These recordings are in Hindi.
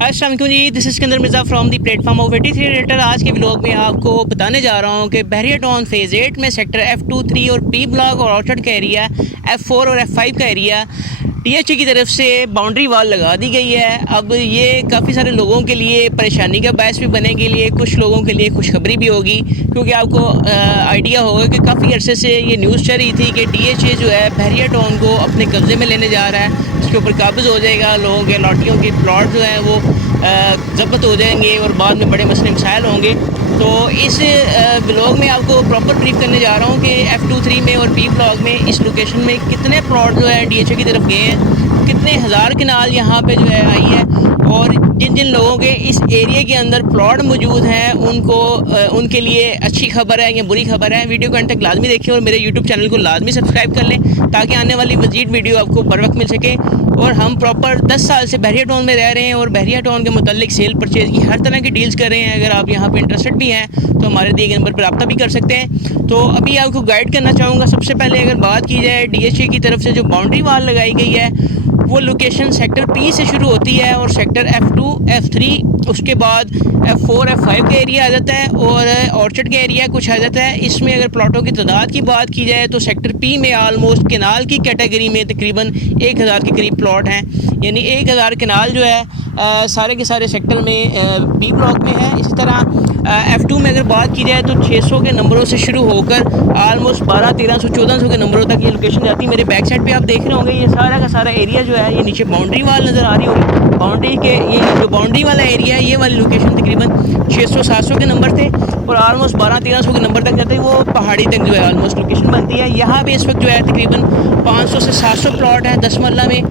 अस्सलाम वालेकुम जी, this is Sikandar Mirza from the platform of 83 rater. आज के व्लॉग में आपको बताने जा रहा हूँ कि बहरिया टाउन फेज़ 8 में सेक्टर F2, 3 और P ब्लॉक और ऑर्चर्ड का एरिया, F4 और F5 का एरिया DHA की तरफ से बाउंड्री वाल लगा दी गई है। अब ये काफ़ी सारे लोगों के लिए परेशानी का बायस भी बनेगी, लिए कुछ लोगों के लिए खुशखबरी भी होगी, क्योंकि आपको आइडिया होगा कि काफ़ी अरसे से ये न्यूज़ चल रही थी कि DHA जो है बहरिया टाउन को अपने कब्ज़े में लेने जा रहा है, उसके ऊपर काबिज़ हो जाएगा। लोगों के लॉटियों के प्लॉट जो हैं वो ज़ब्त हो जाएंगे और बाद में बड़े मसले मसाइल होंगे। तो इस ब्लॉग में आपको प्रॉपर ब्रीफ करने जा रहा हूँ कि F2, 3 में और P ब्लॉक में इस लोकेशन में कितने प्लॉट जो है DHA की तरफ गए हैं, कितने हज़ार कनाल यहाँ पे जो है आई है, और जिन जिन लोगों के इस एरिया के अंदर प्लॉट मौजूद हैं उनको उनके लिए अच्छी खबर है या बुरी खबर है। वीडियो को अंत तक लाजमी देखें और मेरे यूट्यूब चैनल को लाजमी सब्सक्राइब कर लें ताकि आने वाली मज़ीद वीडियो आपको बर वक्त मिल सके। और हम प्रॉपर 10 साल से बहरिया टाउन में रह रहे हैं और बहरिया टाउन के मुतालिक सेल परचेज़ की हर तरह की डील्स कर रहे हैं। अगर आप यहाँ पे इंटरेस्टेड भी हैं तो हमारे दिए गए नंबर पर रब्ता भी कर सकते हैं। तो अभी आपको गाइड करना चाहूँगा। सबसे पहले अगर बात की जाए DHA की तरफ से जो बाउंड्री वाल लगाई गई है, वो लोकेशन सेक्टर P से शुरू होती है और सेक्टर F2, F3, उसके बाद F4, F5 का एरिया आ जाता है और ऑर्चर्ड का एरिया कुछ आ जाता है। इसमें अगर प्लॉटों की तादाद की बात की जाए तो सेक्टर P में आलमोस्ट कनाल की कैटेगरी में तकरीबन 1000 के करीब प्लॉट हैं, यानी 1000 कनाल जो है सारे के सारे सेक्टर में P ब्लॉक में है। इसी तरह F2 में अगर बात की जाए तो 600 के नंबरों से शुरू होकर आलमोस्ट 1200, 1300, 1400 के नंबरों तक ये लोकेशन जाती है। मेरे बैक साइड पे आप देख रहे होंगे ये सारा का सारा एरिया जो है, ये नीचे बाउंड्री वाल नज़र आ रही होगी। बाउंड्री के ये जो बाउंड्री वाला एरिया है, ये वाली लोकेशन तकरीबन 600, 700 के नंबर थे और आलमोस्ट 1200, 1300 के नंबर तक जाते हैं। वो पहाड़ी तक जो है आलमोस्ट लोकेशन बनती है। यहाँ पे इस वक्त जो है तकरीबन 500 से 700 प्लॉट हैं 10 मरला में।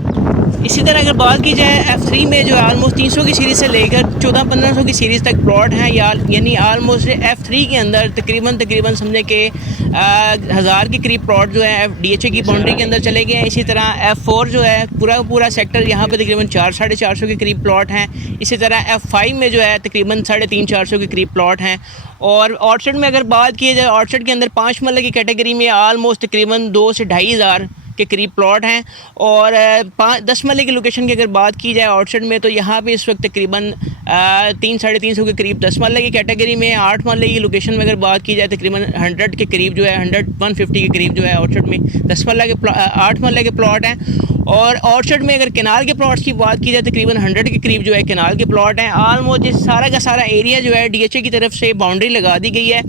इसी तरह अगर बात की जाए F3 में जो आलमोस्ट 300 की सीरीज़ से लेकर 1400-1500 की सीरीज़ तक प्लॉट हैं, यानी आलमोस्ट F3 के अंदर तकरीबन समझे कि 1000 के करीब प्लॉट जो है DHA की बाउंड्री के अंदर चले गए हैं। इसी तरह F4 जो है पूरा सेक्टर, यहाँ पे तकरीबन 400-450 के करीब प्लॉट हैं। इसी तरह F5 में जो है तकरीबन 350-400 के करीब प्लॉट हैं। और ऑर्चर्ड में अगर बात की जाए, ऑर्चर्ड के अंदर 5 मरले की कैटेगरी में आलमोस्ट तकरीबन 2 से 2500 के करीब प्लॉट हैं। और 10 मरले की लोकेशन की अगर बात की जाए ऑर्चर्ड में, तो यहाँ पे इस वक्त तकरीबन 300-350 के करीब 10 मरले की कैटेगरी में। 8 मरले की लोकेशन में अगर बात की जाए तकरीबन 100 के करीब जो है 100-150 के करीब जो है ऑर्चर्ड में 8 मरले के प्लॉट हैं। और ऑर्चर्ड में अगर केनाल के प्लॉट्स की बात की जाए तकरीबन 100 के करीब जो है केनाल के प्लॉट हैं। आलमोस्ट इस सारा का सारा एरिया जो है DHA की तरफ से बाउंड्री लगा दी गई है।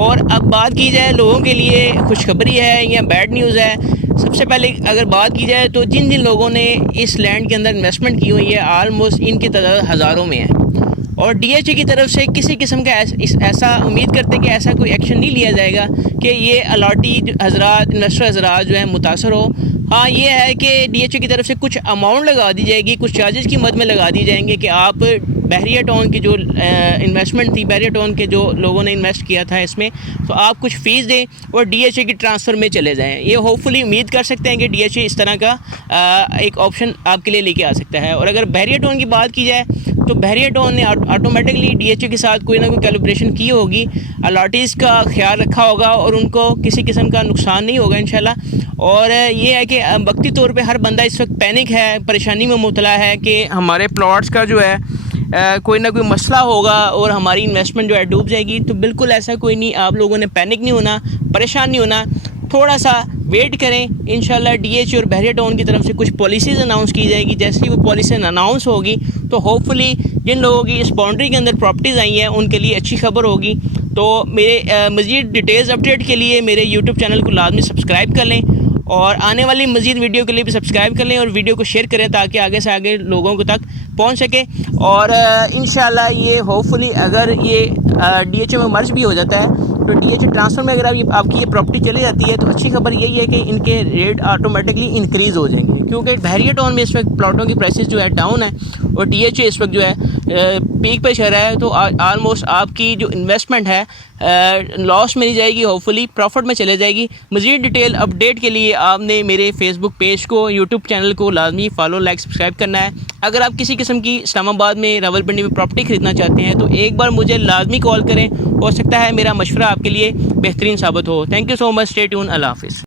और अब बात की जाए लोगों के लिए खुशखबरी है या बैड न्यूज़ है। सबसे पहले अगर बात की जाए तो जिन जिन लोगों ने इस लैंड के अंदर इन्वेस्टमेंट की हुई है, आलमोस्ट इनकी तादाद हज़ारों में है और DHA की तरफ से किसी किस्म का ऐसा उम्मीद करते हैं कि ऐसा कोई एक्शन नहीं लिया जाएगा कि ये अलॉटी हजरात, इन्वेस्टर हजरात जो है मुतासर हो। हाँ, ये है कि DHA की तरफ से कुछ अमाउंट लगा दी जाएगी, कुछ चार्जेस की मद में लगा दी जाएंगे कि आप बहरिया टाउन की जो इन्वेस्टमेंट थी, बहरिया टाउन के जो लोगों ने इन्वेस्ट किया था इसमें, तो आप कुछ फ़ीस दें और DHA की ट्रांसफ़र में चले जाएं। ये होपफुली उम्मीद कर सकते हैं कि DHA इस तरह का एक ऑप्शन आपके लिए लेके आ सकता है। और अगर बहरिया टाउन की बात की जाए तो बहरिया टाउन ने ऑटोमेटिकली DHA के साथ कोई ना कोई कैलिब्रेशन की होगी, अलॉटीज़ का ख्याल रखा होगा और उनको किसी किस्म का नुकसान नहीं होगा इंशाल्लाह। और ये है कि वक्ती तौर पे हर बंदा इस वक्त पैनिक है, परेशानी में मुबतला है कि हमारे प्लॉट्स का जो है कोई ना कोई मसला होगा और हमारी इन्वेस्टमेंट जो है डूब जाएगी। तो बिल्कुल ऐसा कोई नहीं, आप लोगों ने पैनिक नहीं होना, परेशान नहीं होना, थोड़ा सा वेट करें। इंशाल्लाह DHA और बहरिया टाउन की तरफ से कुछ पॉलिसीज़ अनाउंस की जाएगी। जैसे ही वो पॉलिसी अनाउंस होगी तो होपफुली जिन लोगों की इस बाउंड्री के अंदर प्रॉपर्टीज़ आई हैं उनके लिए अच्छी खबर होगी। तो मेरे मज़ीद डिटेल्स अपडेट के लिए मेरे यूट्यूब चैनल को लाजमी सब्सक्राइब कर लें और आने वाली मज़ीद वीडियो के लिए भी सब्सक्राइब कर लें और वीडियो को शेयर करें ताकि आगे से आगे लोगों को तक पहुंच सके। और इंशाल्लाह ये होपफुली अगर ये DHA में मर्ज भी हो जाता है तो DHA ट्रांसफ़र में अगर आपकी ये प्रॉपर्टी चली जाती है तो अच्छी खबर यही है कि इनके रेट ऑटोमेटिकली इंक्रीज़ हो जाएंगे, क्योंकि बहरिया टाउन में इस वक्त प्लॉटों की प्राइसेस जो है डाउन है और DHA इस वक्त जो है पीक पे चल रहा है। तो आलमोस्ट आपकी जो इन्वेस्टमेंट है लॉस में नहीं जाएगी, होपफुली प्रॉफिट में चले जाएगी। मज़ीद डिटेल अपडेट के लिए आपने मेरे फेसबुक पेज को, यूट्यूब चैनल को लाजमी फॉलो, लाइक, सब्सक्राइब करना है। अगर आप किसी किस्म की इस्लामाबाद में, रावलपिंडी में प्रॉपर्टी ख़रीदना चाहते हैं तो एक बार मुझे लाजमी कॉल करें, हो सकता है मेरा मशवरा आपके लिए बेहतरीन साबित हो। Thank you so much, stay tune, अल्लाह हाफ़िज़।